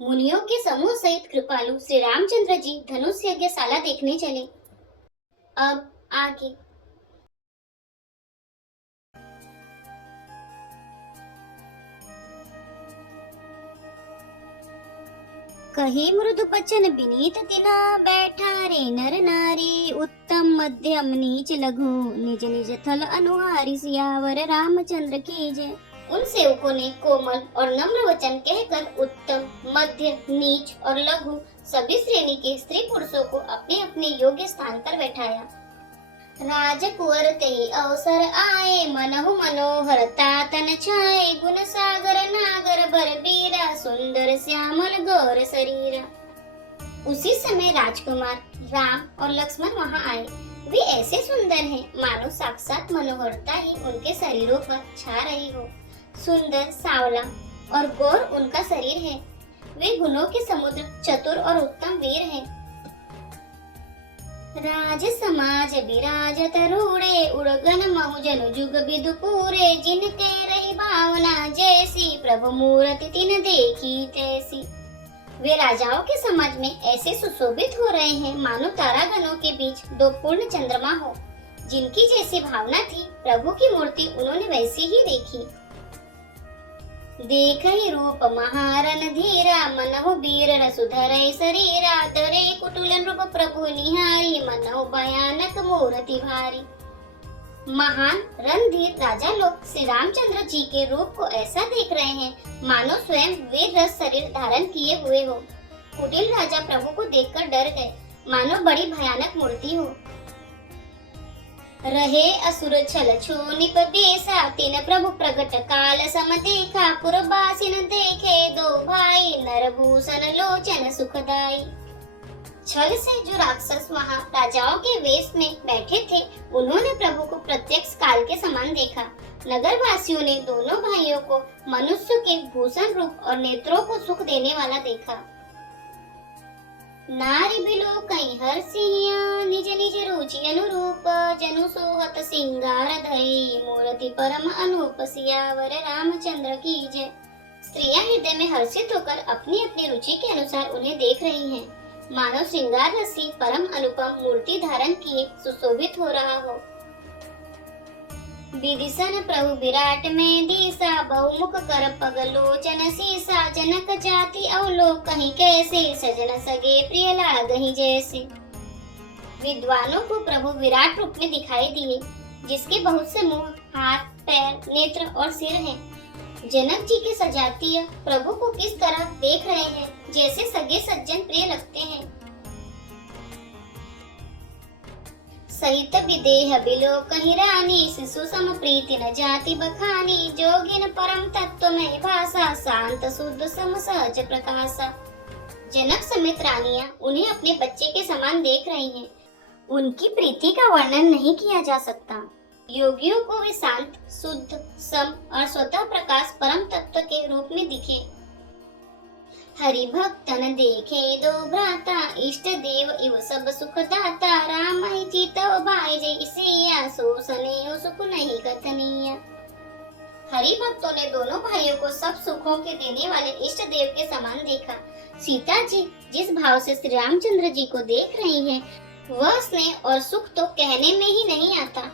मुनियों के समूह सहित कृपालु श्री रामचंद्र जी धनुष यज्ञशाला देखने चले। अब आगे। कही मृदु बचन विनीत तिना, बैठा रे नर नारी, उत्तम मध्यम नीच लघु, निज निज थल अनुहारी, सियावर रामचंद्र की जय। उन सेवकों ने कोमल और नम्र वचन कहकर उत्तम, मध्य, नीच और लघु सभी श्रेणी के स्त्री पुरुषों को अपने अपने योग्य स्थान पर बैठाया। राजकुंवर ते अवसर आए, मनहु मनोहर तातन छाए, गुण सागर नागर बलबीरा, सुंदर श्यामल गौर शरीरा। उसी समय राजकुमार राम और लक्ष्मण वहां आए। वे ऐसे सुंदर हैं मानो साक्षात मनोहरता ही उनके शरीरों पर छा रही हो। सुंदर, सांवला और गौर उनका शरीर है। वे गुणों के समुद्र, चतुर और उत्तम वीर हैं। राज समाज विराजत रूढ़े, उड़गन महुजन जुग विदु पूरे, जिनके रही भावना जैसी, प्रभु मूर्ति तिन देखी तैसी। वे राजाओं के समाज में ऐसे सुशोभित हो रहे हैं मानो तारागणों के बीच दो पूर्ण चंद्रमा हो। जिनकी जैसी भावना थी, प्रभु की मूर्ति उन्होंने वैसी ही देखी। देखहि रूप महारन धीरा, मनहु वीर रसुधरै शरीरा, तरे कुटुलन रूप प्रभु निहारी, मनहु भयानक मूर्ति भारी। महान रणधीर राजा लोग श्री रामचंद्र जी के रूप को ऐसा देख रहे हैं मानो स्वयं वीर रस शरीर धारण किए हुए हो। कुटिल राजा प्रभु को देखकर डर गए, मानो बड़ी भयानक मूर्ति हो। रहे असुर छल छो निप बेसा, तिन प्रभु प्रगट काल सम देखा, पुरबासिन देखे दो भाई, नरभूषण लोचन सुखदाई। छल से जो राक्षस वहां राजाओं के वेश में बैठे थे, उन्होंने प्रभु को प्रत्यक्ष काल के समान देखा। नगर वासियों ने दोनों भाइयों को मनुष्य के भूषण रूप और नेत्रों को सुख देने वाला देखा। नारी बिलो कई हर्षिया, निज निज रुचि अनुरूप, जनु सोहत सिंगार धई, मूर्ति परम अनूप, सियावर रामचंद्र की जय। स्त्रियां हृदय में हर्षित होकर अपनी अपनी रुचि के अनुसार उन्हें देख रही हैं, मानो श्रृंगार रसी परम अनुपम मूर्ति धारण किए सुशोभित हो रहा हो। विदिशन प्रभु विराट में दीसा, बहुमुख कर पग लोचन सीसा, जनक जाति अवलोक कहीं कैसे, सजन सगे प्रिय लागहि जैसे। विद्वानों को प्रभु विराट रूप में दिखाई दिए, जिसके बहुत से मुंह, हाथ, पैर, नेत्र और सिर हैं। जनक जी के सजातीय प्रभु को किस तरह देख रहे हैं, जैसे सगे सज्जन प्रिय लगते हैं। सहित विदेह बिलो कहीं रानी, शिशु सम प्रीति न जाति बखानी, जोगिन परम तत्व में भाषा, शांत शुद्ध सम सहज प्रकाशा। जनक समेत रानियां उन्हें अपने बच्चे के समान देख रही हैं। उनकी प्रीति का वर्णन नहीं किया जा सकता। योगियों को वे शांत, शुद्ध, सम और स्वतः प्रकाश परम तत्व के रूप में दिखे। हरि भक्तन देखे दो भ्राता, इष्ट देव इव सब सुख दाता, राम ही चितव भाई जय सिया, सो सनेह सुख नहीं कथनीय। हरि भक्तों ने दोनों भाइयों को सब सुखों के देने वाले इष्ट देव के समान देखा। सीता जी जिस भाव से श्री रामचंद्र जी को देख रही हैं, वह स्नेह और सुख तो कहने में ही नहीं आता।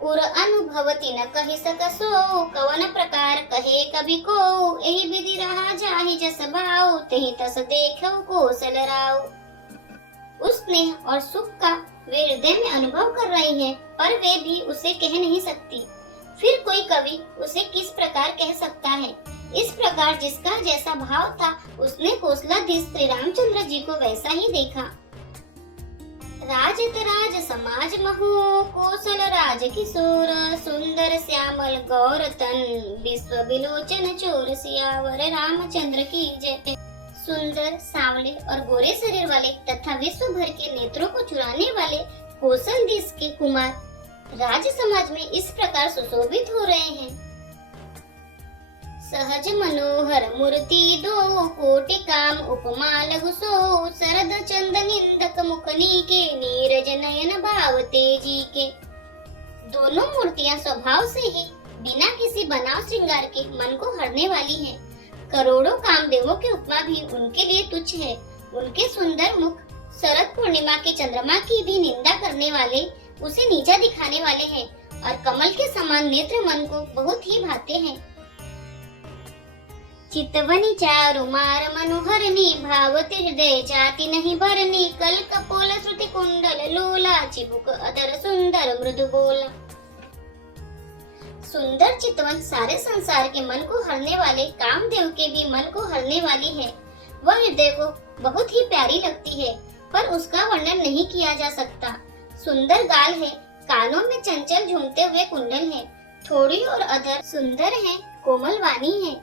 उर अनुभवति न कहि सकसो, कवन प्रकार कहे कभी को, एहि विधि रहा जाहि जस भाव, तेहि तस देखो कौशल राव। उस स्नेह और सुख का वे हृदय में अनुभव कर रही हैं, पर वे भी उसे कह नहीं सकती। फिर कोई कवि उसे किस प्रकार कह सकता है। इस प्रकार जिसका जैसा भाव था, उसने कौशलाधीश श्री रामचंद्र जी को वैसा ही देखा। राजत राज समाज महु, कौशल राज किशोर, सुंदर श्यामल गौर तन, विश्व विलोचन चोर, सियावर रामचंद्र की जय। सुंदर, सांवले और गोरे शरीर वाले तथा विश्व भर के नेत्रों को चुराने वाले कौशलधीश के कुमार राज समाज में इस प्रकार सुशोभित हो रहे हैं। सहज मनोहर मूर्ति दो, कोटि काम उपमा लघु सो, शरद चंद निंदक मुखनी के, नीरज नयन भाव तेजी के। दोनों मूर्तियां स्वभाव से ही बिना किसी बनाव श्रृंगार के मन को हरने वाली हैं। करोड़ों कामदेवों की उपमा भी उनके लिए तुच्छ है। उनके सुंदर मुख शरद पूर्णिमा के चंद्रमा की भी निंदा करने वाले, उसे नीचा दिखाने वाले हैं, और कमल के समान नेत्र मन को बहुत ही भाते हैं। चितवनी चारु मार मनोहरनी, भावती हृदय जाति नहीं भरनी, कल कपोल श्रुति कुंडल लोला, चिबुक अधर सुंदर मृदु बोला। सुंदर चितवन सारे संसार के मन को हरने वाले, कामदेव के भी मन को हरने वाली है। वह हृदय को बहुत ही प्यारी लगती है, पर उसका वर्णन नहीं किया जा सकता। सुंदर गाल है, कानों में चंचल झूमते हुए कुंडल है, थोड़ी और अधर सुंदर है, कोमल वाणी है।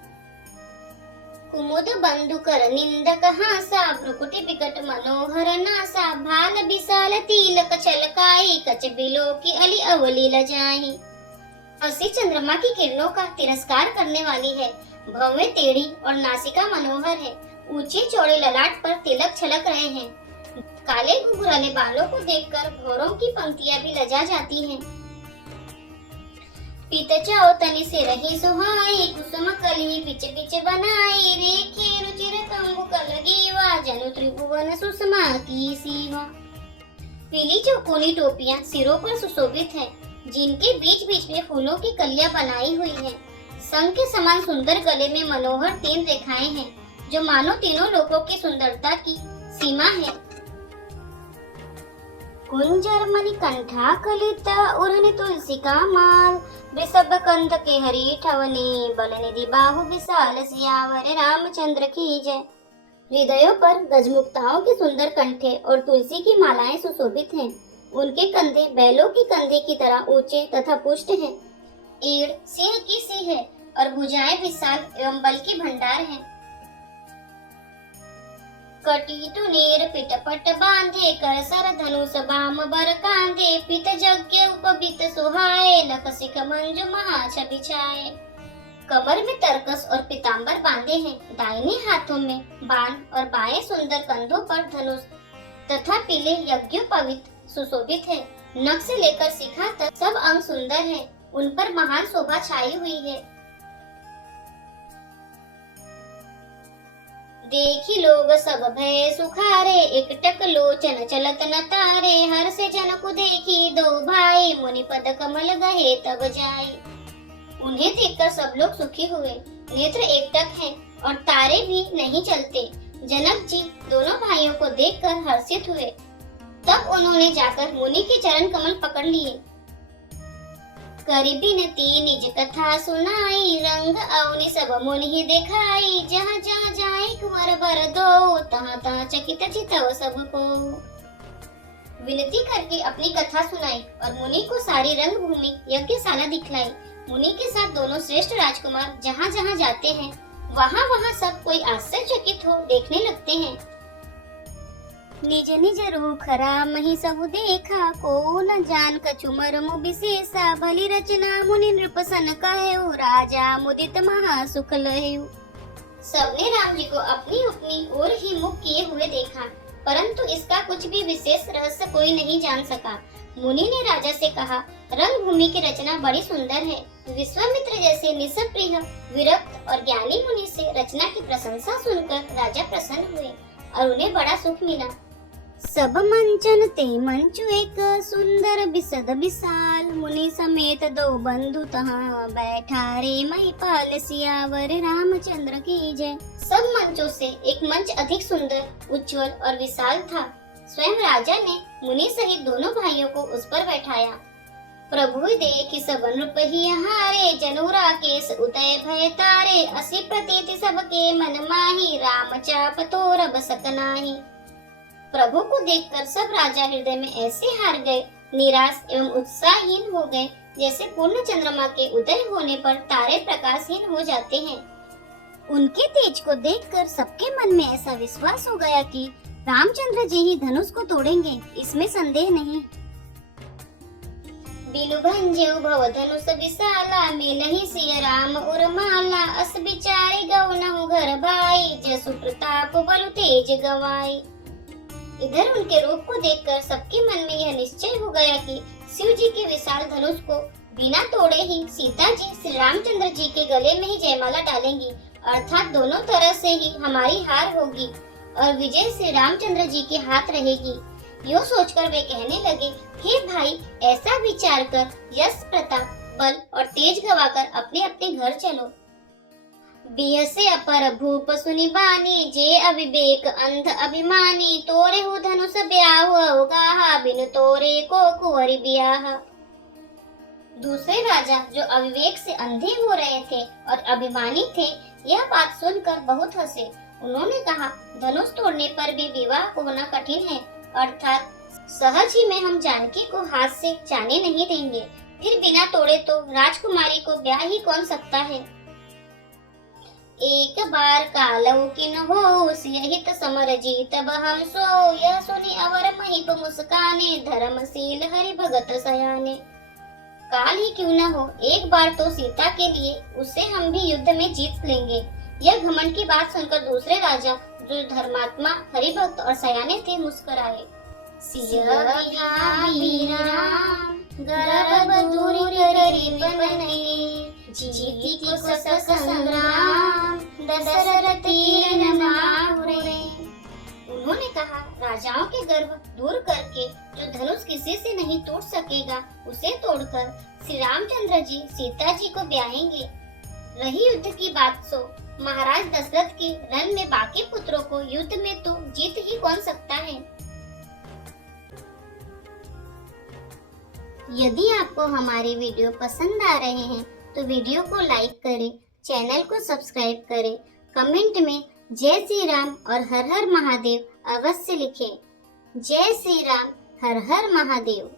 कुमुद बंधु कर निंदक हासा, भ्रुकुटि विकट मनोहर नासा, भाल विशाल तिलक छलकाई, कच बिलो की अली अवली लजाई। हंसी चंद्रमा की किरणों का तिरस्कार करने वाली है, भव में टेढ़ी और नासिका मनोहर है, ऊंचे चौड़े ललाट पर तिलक छलक रहे हैं। काले घुंघराले बालों को देखकर भौरों की पंक्तियां भी लजा जाती हैं। पीत चाओ तनि से रही सुहाई, कुसुम कली पिच पिच बनाई, रेखे रुचिर कंबु कलगीवा, जनु त्रिभुवन सुषमा की सीवा। पीली चौकोनी टोपियां सिरों पर सुशोभित हैं, जिनके बीच बीच में फूलों की कलियां बनाई हुई हैं। संग के समान सुंदर गले में मनोहर 3 रेखाएं हैं, जो मानो तीनों लोकों की सुंदरता की सीमा है। कुंजर मणि कंठा कलित उरन तुलसी का माल, वृषभ कंध के हरी ठवनी, बल निधि बाहु विशाल, सियावर रामचंद्र की जय। हृदयों पर गजमुक्ताओं के सुंदर कंठे और तुलसी की मालाएं सुशोभित हैं। उनके कंधे बैलों के कंधे की तरह ऊंचे तथा पुष्ट हैं। एड़ सिंह की सी है और भुजाएं विशाल एवं बल की भंडार हैं। कटी तुनीर पिटपट बांधे, कर सर धनुष बाम बर कांधे, पित यज्ञ उपबित सुहाए, लख सिख मंजु महाछ बिछाए। कमर में तरकस और पीताम्बर बांधे हैं, दाहिने हाथों में बाण और बाएं सुंदर कंधों पर धनुष तथा पीले यज्ञोपवीत सुशोभित है। नख से लेकर शिखा तक सब अंग सुंदर हैं, उन पर महान शोभा छाई हुई है। देखी लोग सब भय सुखारे, एकटक लोचन चलत न तारे, हर से जन को देखी दो भाई, मुनि पद कमल गहे तब जाई। उन्हें देखकर सब लोग सुखी हुए, नेत्र एकटक हैं और तारे भी नहीं चलते। जनक जी दोनों भाइयों को देखकर हर्षित हुए। तब उन्होंने जाकर मुनि के चरण कमल पकड़ लिए। करी बिनती निज कथा सुनाई, रंग अवनि सब मुनि ही दिखाई, जहाँ जहाँ जाए कुंवर बर दो, तहाँ तहाँ चकित चितव सबको। विनती करके अपनी कथा सुनाई और मुनि को सारी रंग भूमि यज्ञशाला दिखलाई। मुनि के साथ दोनों श्रेष्ठ राजकुमार जहाँ जहाँ जाते हैं, वहाँ वहाँ सब कोई आश्चर्यचकित हो देखने लगते हैं। निज निज रूख राम ही सबु देखा, को न जान कछु मर्म विशेषा, भली रचना मुनि नृप सन कहु, राजा मुदित महा सुख लहु। सबने राम जी को अपनी अपनी ओर ही मुख किए हुए देखा, परंतु इसका कुछ भी विशेष रहस्य कोई नहीं जान सका। मुनि ने राजा से कहा, रंग भूमि की रचना बड़ी सुंदर है। विश्वामित्र जैसे निसप्रिय विरक्त और ज्ञानी मुनि से रचना की प्रशंसा सुनकर राजा प्रसन्न हुए और उन्हें बड़ा सुख मिला। सब मंचन ते मंचु एक, सुंदर बिसद विशाल, मुनि समेत दो बंधु तहाँ, बैठा रे महिपाल, सियावर रामचंद्र की जय। सब मंचों से एक मंच अधिक सुंदर, उज्जवल और विशाल था। स्वयं राजा ने मुनि सहित दोनों भाइयों को उस पर बैठाया। प्रभु देखि सब नृप ही हारे, जनु राकेश उदय भय तारे, असी प्रतीति सबके मन माही, राम चाप तोर बसक नाही। प्रभु को देखकर सब राजा हृदय में ऐसे हार गए, निराश एवं उत्साहहीन हो गए, जैसे पूर्ण चंद्रमा के उदय होने पर तारे प्रकाशहीन हो जाते हैं। उनके तेज को देखकर सबके मन में ऐसा विश्वास हो गया कि रामचंद्र जी ही धनुष को तोड़ेंगे, इसमें संदेह नहीं। बिलु भंजेउ भव धनुष विशाला, मेलहि सिय राम उर्माला, अस बिचारे गौनहु घर भाई, जसु प्रताप बलु तेज गवाई। इधर उनके रूप को देखकर सबके मन में यह निश्चय हो गया कि शिव जी के विशाल धनुष को बिना तोड़े ही सीता जी श्री रामचंद्र जी के गले में ही जयमाला डालेंगी अर्थात दोनों तरह से ही हमारी हार होगी और विजय श्री रामचंद्र जी के हाथ रहेगी। यो सोचकर वे कहने लगे, हे भाई, ऐसा विचार कर यश प्रताप बल और तेज गवाकर अपने अपने घर चलो। बिहसे अपर भूप सुनि बानी, जे अविवेक अंध अभिमानी, तोरे हो धनुष ब्याह अवगाहा, बिन तोरे को कुंवरी ब्याह। दूसरे राजा जो अविवेक से अंधे हो रहे थे और अभिमानी थे, यह बात सुनकर बहुत हंसे। उन्होंने कहा, धनुष तोड़ने पर भी विवाह होना कठिन है, अर्थात सहज ही में हम जानकी को हाथ से जाने नहीं देंगे। फिर बिना तोड़े तो राजकुमारी को ब्याह ही कौन सकता है। एक बार कालऊ किन हो, सियहित समर जीत हम सो, यह सुनी अवर महिप मुस्काने, धर्मशील हरि भगत सयाने। काल ही क्यों न हो, एक बार तो सीता के लिए उसे हम भी युद्ध में जीत लेंगे। यह घमंड की बात सुनकर दूसरे राजा जो धर्मात्मा हरिभक्त और सयाने थे मुस्कुराए। जीती को संग्राम, दशरथ उन्होंने कहा, राजाओं के गर्व दूर करके जो धनुष किसी से नहीं तोड़ सकेगा, उसे तोड़कर श्री रामचंद्र जी सीता जी को ब्याहेंगे। रही युद्ध की बात, सो महाराज दशरथ के रण में बाकी पुत्रों को युद्ध में तो जीत ही कौन सकता है। यदि आपको हमारे वीडियो पसंद आ रहे हैं तो वीडियो को लाइक करें, चैनल को सब्सक्राइब करें, कमेंट में जय श्री राम और हर हर महादेव अवश्य लिखें। जय श्री राम, हर हर महादेव।